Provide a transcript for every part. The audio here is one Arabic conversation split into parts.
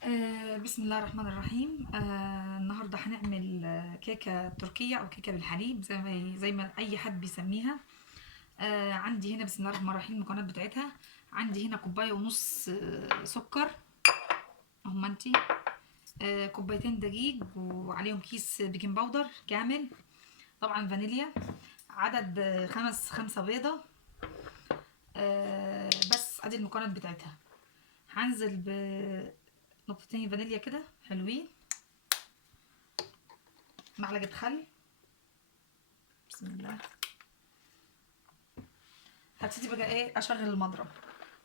بسم الله الرحمن الرحيم. النهارده هنعمل كيكه تركيه او كيكه بالحليب زي ما اي حد بيسميها. عندي هنا بسم الله الرحمن الرحيم المكونات بتاعتها. عندي هنا كوبايه ونص سكر اهما انتي. كوبايتين دقيق وعليهم كيس بيكنج باودر كامل. طبعا فانيليا. عدد خمسة بيضة. بس ادي المكونات بتاعتها. هنزل بنقطتين فانيليا كده حلوين. معلقة خل. بسم الله. هبتدي بقى ايه اشغل المضرب.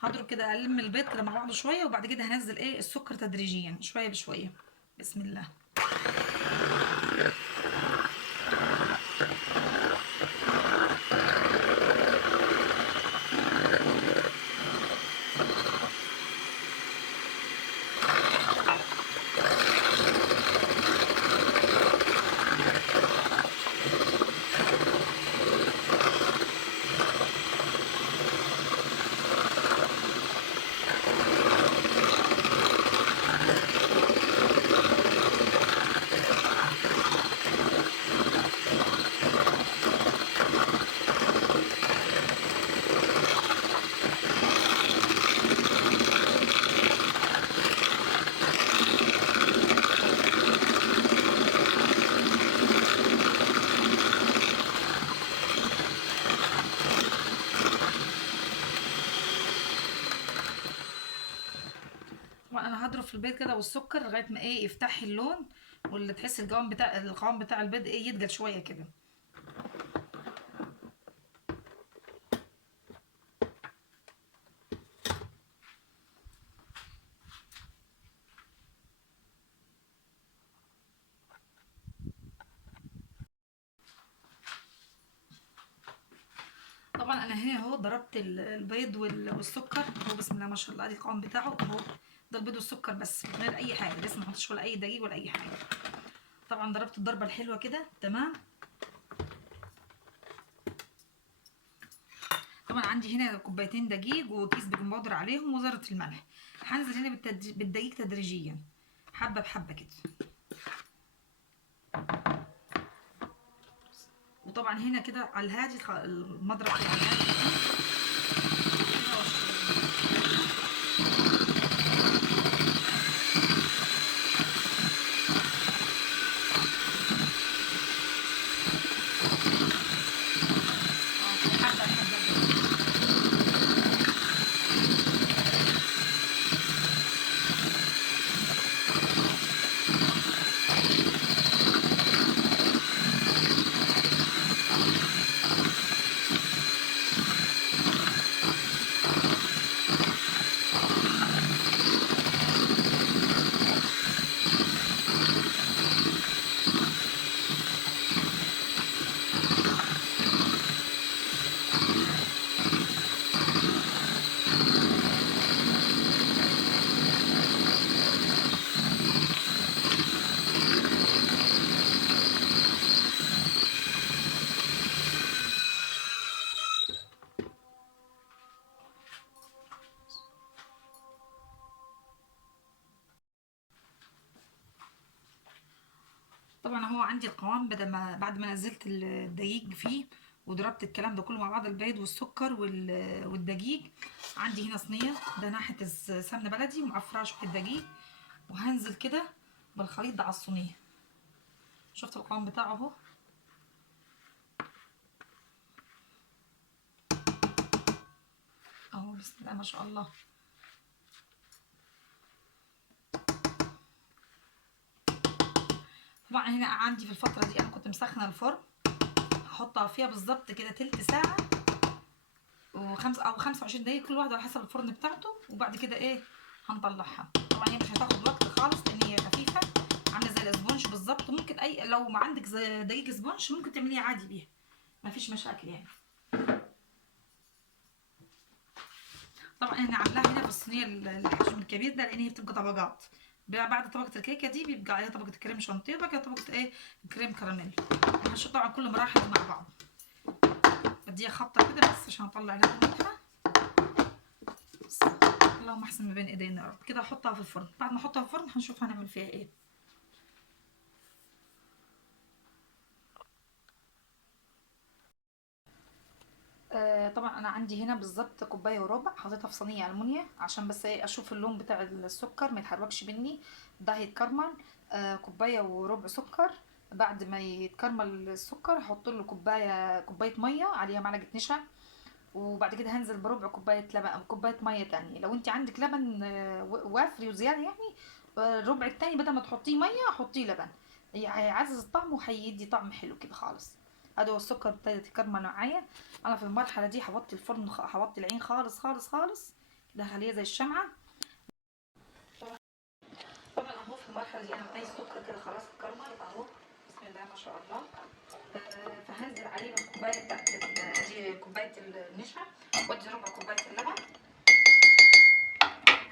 هضرب كده الم البيض كده مع بعضه شويه وبعد كده هنزل ايه السكر تدريجيا شويه بشويه. بسم الله. طبعا انا هضرب في البيض كده والسكر لغايه ما ايه يفتح اللون، واللي تحس القوام بتاع البيض ايه يتقل شويه كده. طبعا انا هنا اهو ضربت البيض والسكر اهو. بسم الله ما شاء الله ادي القوام بتاعه اهو. ده البيض والسكر بس من غير اي حاجه، لسه ما حطيتش ولا اي دقيق ولا اي حاجه. طبعا ضربت الضربه الحلوه كده تمام. طبعا عندي هنا كوبايتين دقيق وكيس بيكنج باودر عليهم وذرة الملح. هنزل هنا بالدقيق تدريجيا حبة بحبة كده. وطبعا هنا كده على الهادي المضرب كده على الهادي حبة بحبة. طبعا اهو عندي القوام بدل ما بعد ما نزلت الدقيق فيه وضربت الكلام ده كله مع بعض البيض والسكر والدقيق. عندي هنا صينيه ده ناحيه سمنه بلدي ومعفرها شويه دقيق. وهنزل كده بالخليط ده على الصينيه. شفت القوام بتاعه اهو. اهو بسم الله ما شاء الله. طبعا هنا عندي في الفتره دي انا كنت مسخنه الفرن. هحطها فيها بالظبط كده تلت ساعه وخمسة او 25 دقيقه كل واحده على حسب الفرن بتاعته. وبعد كده ايه هنطلعها. طبعا هي مش هتاخد وقت خالص لان هي خفيفه عامله زي الاسبونج بالظبط. ممكن اي لو ما عندك زي دقيق اسبونج ممكن تعمليها عادي بيها، مفيش مشاكل يعني. طبعا انا عاملاها هنا في الصينيه الحجم الكبير ده لان هي بتبقى طبقات. بعد طبقه الكيكه دي بيبقى عليها طبقه كريم شانتيه وبعد كده طبقه ايه كريم كراميل. هنحط طبعا كل مراحل مع بعض. بديها خبطه كده بس عشان اطلع لها الريحه. الله اللهم احسن ما بين ايدينا يا رب. كده هحطها في الفرن. بعد ما احطها في الفرن هنشوف هنعمل فيها ايه. طبعا انا عندي هنا بالظبط كوبايه وربع، حطيتها في صينيه المونيا عشان بس ايه اشوف اللون بتاع السكر ما يتحركش مني، ده هيتكرمل. كوبايه وربع سكر. بعد ما يتكرمل السكر هحط له كوبايه ميه عليها معلقه نشا، وبعد كده هنزل بربع كوبايه لبن او كوبايه ميه تانية. لو انت عندك لبن وافري وزياده يعني، الربع التاني بدل ما تحطيه ميه حطيه لبن، هيعزز الطعم وهيدي طعم حلو كده خالص. ادي هو السكر ابتدى يتكرمل معايا. انا في المرحله دي هوطي الفرن، هوطي العين خالص خالص خالص، ده هخليها زي الشمعه. طبعا اهو في المرحله دي انا معايا السكر كده خلاص اتكرمل اهو، بسم الله ما شاء الله. فهنزل عليه بالكوبايه بتاعت ادي كوبايه النشا، وادي ربع كوبايه اللبن.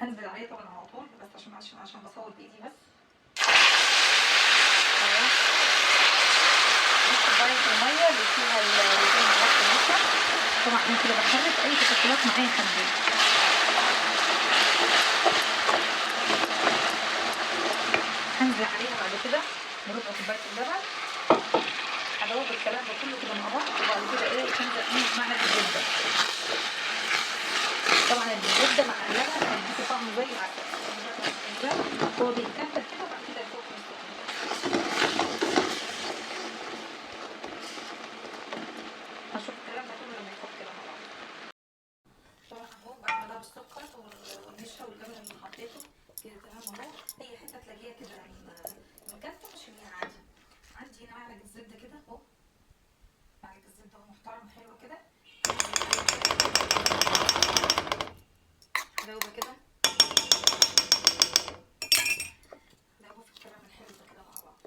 هنزل عليه طبعا على طول، بس عشان بصور بايدي بس. دي كوبايه الميه اللي فيها معلقه النشا. طبعا انا كده بحرك اي تشكيلات معايا حبيت. هنزل عليها بعد كده بربع كوبايه اللبن، هدوب الكلام ده كله كده مع بعض. وبعد كده ايه هنزل عليه معلقه الزبده. طبعا الزبده مع اللبن هيديكي طعم زي العسل. هو بيتكتل كده وبعد كده يفوق من هشوف الكلام ده كله لما يفوق كده مع بعض. طبعا اهو بعد ما ضرب السكر والنشا واللبن اللي حطيته كده تمام اهو. اي حته تلاقيها كده مكتل شيليها عادي. عندي هنا معلقه زبده كده اهو، معلقه زبده اهو محترمه حلوه كده. دوبه كده، دوبه في الكلام الحلو ده كده مع بعض.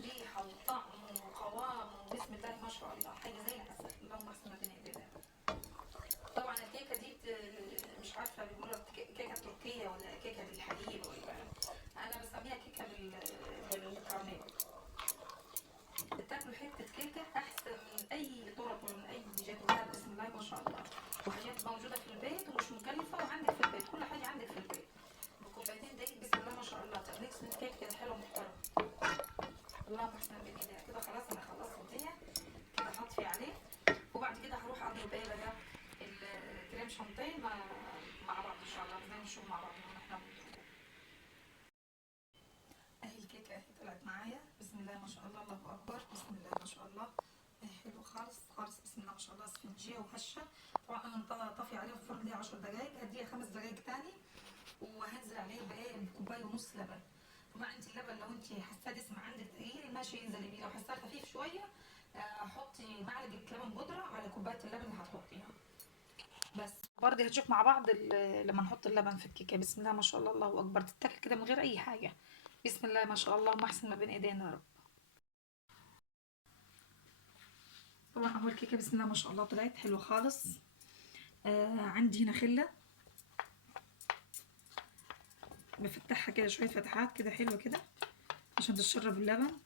ريحه وطعم وقوام وبسم الله ما شاء الله، حاجه زي العسل. اللهم احسن ما بين ايدينا. طبعا الكيكه دي مش عارفه بيقولوا كيكه تركيه ولا كيكه بالحليب ولا، انا بسميها كيكه بالكراميل. بتاكلوا حته كيكه احسن من اي طرق ومن اي جاتوهات، بسم الله ما شاء الله. وحاجات موجوده في البيت ومش مكلفه، وعندك في البيت كل حاجه عندك في البيت. بكوبايتين دقيق بسم الله ما شاء الله تعملي صينيه كيك كده حلوه محترمه. اللهم احسن بين ايدينا. كده خلاص انا خلصت الدنيا كده، هطفي عليه. وبعد كده هروح اضرب ايه بقى الكريم شانتيه مع بعض ان شاء الله، زي ما نشوف مع بعض احنا. اهي الكيكه اهي طلعت معايا، بسم الله ما شاء الله، الله اكبر، بسم الله ما شاء الله. اهي حلو خالص خالص، بسم الله ما شاء الله، اسفنجيه وهشه. طبعا انا طافي عليه في الفرن ليه 10 دقايق، هديها 5 دقايق تاني. وهنزل عليه بايه بكوبايه ونص لبن. طبعا انت اللبن لو انت حاساه دسم عندك تقيل ماشي انزلي بيه، لو حاساه خفيف شويه حطي معلقه لبن بودره على كوبايه اللبن اللي هتحطيها. بس برضه هتشوف مع بعض لما نحط اللبن في الكيكه. بسم الله ما شاء الله، الله اكبر، تتاكل كده من غير اي حاجه. بسم الله ما شاء الله، ما احسن ما بين ايدينا يا رب. طبعا اهو الكيكه بسم الله ما شاء الله طلعت حلوه خالص. عندي هنا خله، بفتحها كده شويه فتحات كده حلوه كده عشان تشرب اللبن.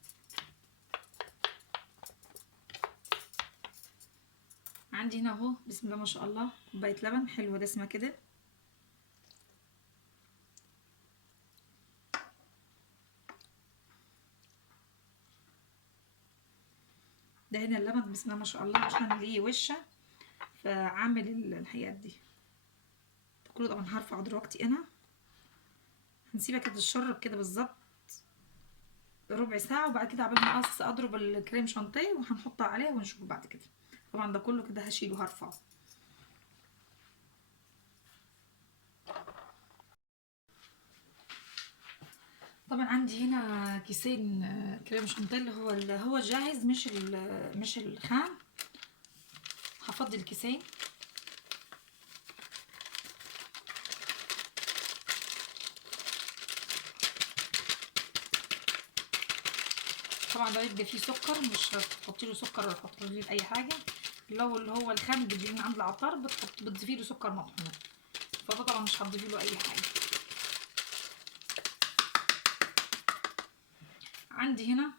عندي هنا اهو بسم الله ما شاء الله كوبايه لبن حلوه دسمه كده. ده هنا اللبن بسم الله ما شاء الله عشان ليه وشه، فعامل الحاجات دي كله. طبعا هرفع دلوقتي انا، هنسيبها كده تشرب كده بالظبط ربع ساعه، وبعد كده عبال ما اضرب الكريم شانتيه وهنحطها عليه ونشوف بعد كده. طبعا ده كله كده هشيله هرفعه. طبعا عندي هنا كيسين كريم شانتيه اللي هو جاهز، مش الخام. هفضي الكيسين. طبعا ده يبقى فيه سكر، مش هتحطي له سكر ولا تحطي له اي حاجه. لو اللي هو الخام اللي بتجيبيه من عند العطار بتضيفي له سكر مطحون، فده طبعا مش هتضيفي له اي حاجه. عندي هنا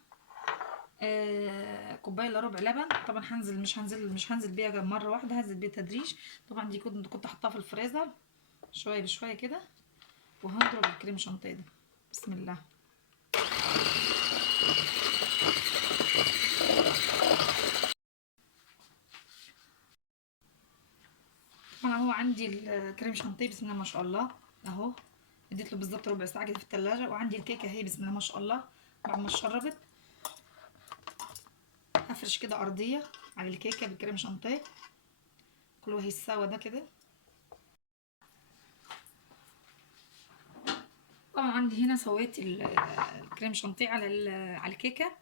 كوبايه الا ربع لبن. طبعا مش هنزل بيها مره واحده، هنزل بيها تدريج. طبعا دي كنت حاطاها في الفريزر شويه بشويه كده، وهنضرب الكريم شانتيه ده. بسم الله. طبعا اهو عندي الكريم شانتيه بسم الله ما شاء الله اهو، اديت له بالظبط ربع ساعه كده في التلاجة. وعندي الكيكه اهي بسم الله ما شاء الله بعد ما اتشربت. هفرش كده ارضيه على الكيكه بالكريم شانتيه كله هيساوى ده كده. طبعا عندي هنا سويت الكريم شانتيه على الكيكه.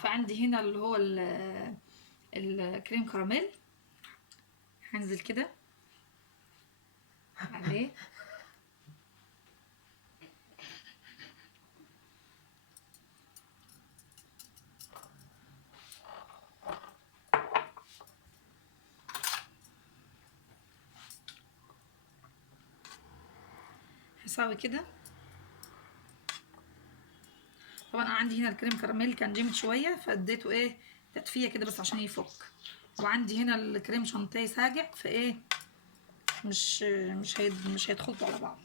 فعندي هنا اللي هو الكريم كراميل، هنزل كده عليه. هساوي كده. طبعا انا عندي هنا الكريم كراميل كان جامد شويه فاديته ايه تدفيه كده بس عشان يفك. وعندي هنا الكريم شانتيه ساقع فايه مش هيدخلوا على بعض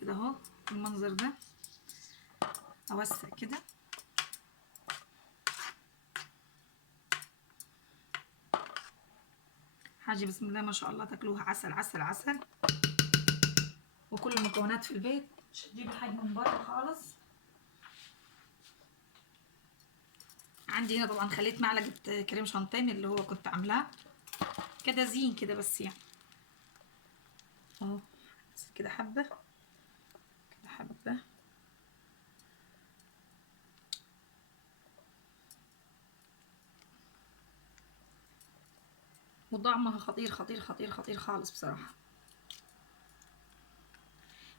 كده اهو المنظر ده. اوسع كده. حاجه بسم الله ما شاء الله تاكلوها عسل عسل عسل. وكل المكونات في البيت مش هتجيبي حاجه من بره خالص. عندي هنا طبعا خليت معلقه كريم شانتيه من اللي هو كنت عاملاه كده زين كده بس يعني اهو كده حبه كده حبه. وطعمها خطير خطير خطير خطير خالص بصراحه.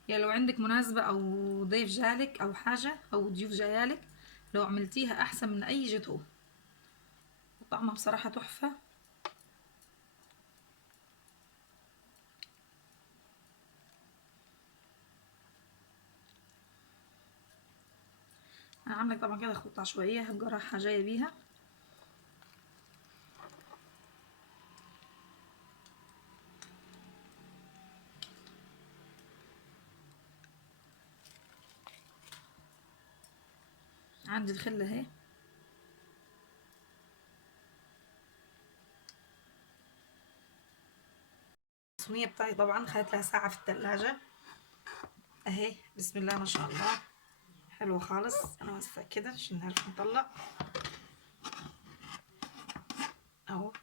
يعني لو عندك مناسبة أو ضيف جالك أو حاجة أو ضيوف جايالك لو عملتيها أحسن من أي جاتو. وطعمها بصراحة تحفة. أنا عاملة طبعا كده خطة عشوائية الجراحة جاية بيها. عندي الخلة اهي. الصينية بتاعي طبعا خدت لها ساعة في التلاجة اهي بسم الله ما شاء الله حلوة خالص. أنا وسع كده عشان نعرف نطلع أهو.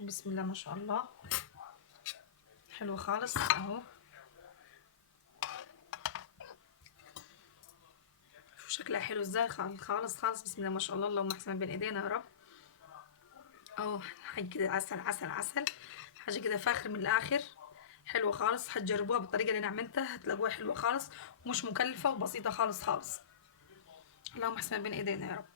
بسم الله ما شاء الله حلوة خالص أهو. شكلها حلو ازاي خالص خالص. بسم الله ما شاء الله اللهم احسن بين ايدينا يا رب. اهو حاجه كده عسل عسل عسل. حاجه كده فاخر من الاخر. حلوه خالص. هتجربوها بالطريقه اللي انا عملتها هتلاقوها حلوه خالص ومش مكلفه وبسيطه خالص خالص. اللهم احسن بين ايدينا يا رب.